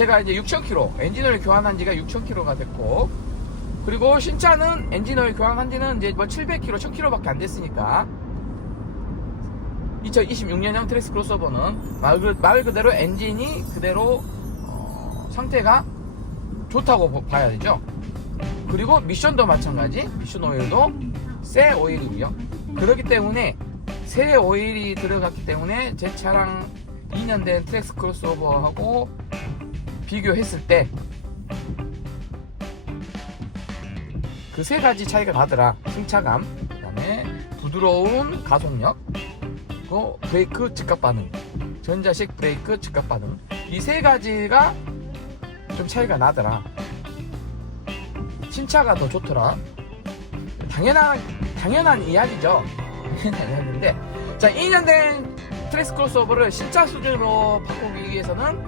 제가 이제 6,000km 엔진오일 교환한 지가 6,000km가 됐고 그리고 신차는 엔진오일 교환한 지는 이제 뭐 700km, 1000km밖에 안 됐으니까 2026년형 트랙스 크로스오버는 말, 그- 말 그대로 엔진이 그대로 어, 상태가 좋다고 보- 봐야 되죠. 그리고 미션도 마찬가지. 미션 오일도 새 오일이고요. 그렇기 때문에 새 오일이 들어갔기 때문에 제 차랑 2년 된 트랙스 크로스오버하고 비교했을 때 그 세 가지 차이가 나더라. 승차감, 그다음에 부드러운 가속력, 그 브레이크 즉각 반응, 전자식 브레이크 즉각 반응 이 세 가지가 좀 차이가 나더라. 신차가 더 좋더라. 당연한 당연한 이야기죠. 당연한 이야기인데 자 2년 된 트레스 크로스오버를 신차 수준으로 바꾸기 위해서는